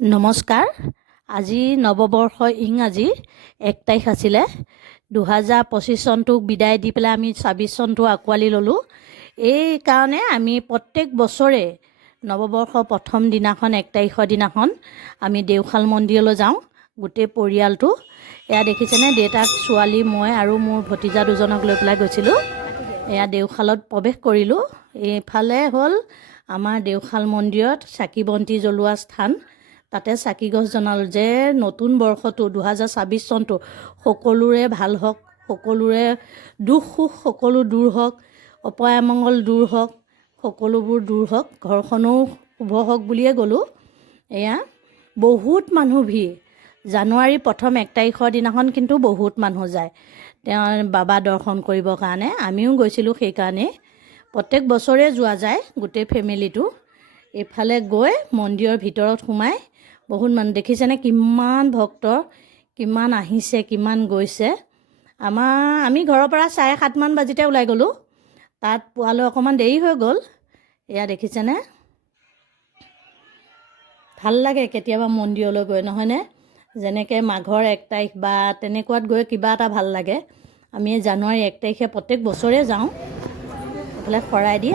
নমস্কাৰ। আজি নৱবৰ্ষ ইংৰাজী 1 তাৰিখ আছিলে। 2025 চনটোক বিদায় দি পেলাই আমি 26 চনটো আঁকোৱালি ল'লোঁ। এই কাৰণে আমি প্ৰত্যেক বছৰে নৱবৰ্ষ প্ৰথম দিনাখন 1 তাৰিখৰ দিনাখন আমি দেওশাল মন্দিৰলৈ যাওঁ গোটেই পৰিয়ালটো। এয়া দেখিছেনে, দেউতাক, ছোৱালী, মই আৰু মোৰ ভতিজা দুজনক লৈ পেলাই গৈছিলোঁ। এয়া দেওশালত প্ৰৱেশ কৰিলোঁ। এইফালে হ'ল আমাৰ দেওশাল মন্দিৰত চাকি বন্তি জ্বলোৱা স্থান। তাতে চাকি গছ জ্বলালোঁ যে নতুন বৰ্ষটো 2026 চনটো সকলোৰে ভাল হওক, সকলোৰে দুখ সুখ সকলো দূৰ হওক, অপায় অমংগল দূৰ হওক, সকলোবোৰ দূৰ হওক, ঘৰখনো শুভ হওক বুলিয়ে গ'লোঁ। এয়া বহুত মানুহ ভিৰ। জানুৱাৰী প্ৰথম 1 তাৰিখৰ দিনাখন কিন্তু বহুত মানুহ যায় তেওঁৰ বাবা দৰ্শন কৰিবৰ কাৰণে। আমিও গৈছিলোঁ সেইকাৰণে। প্ৰত্যেক বছৰে যোৱা যায় গোটেই ফেমিলিটো। এইফালে গৈ মন্দিৰৰ ভিতৰত সোমাই বহুত মানুহ দেখিছেনে, কিমান ভক্ত, কিমান আহিছে, কিমান গৈছে। আমি ঘৰৰ পৰা 7:30 বাজিতে ওলাই গ'লোঁ। তাত পোৱালৈ অকণমান দেৰি হৈ গ'ল। এয়া দেখিছেনে, ভাল লাগে কেতিয়াবা মন্দিৰলৈ গৈ, নহয়নে? যেনেকৈ মাঘৰ 1 তাৰিখ বা তেনেকুৱাত গৈ কিবা এটা ভাল লাগে। আমি জানুৱাৰী 1 তাৰিখে প্ৰত্যেক বছৰে যাওঁ। এইফালে শৰাই দিয়ে।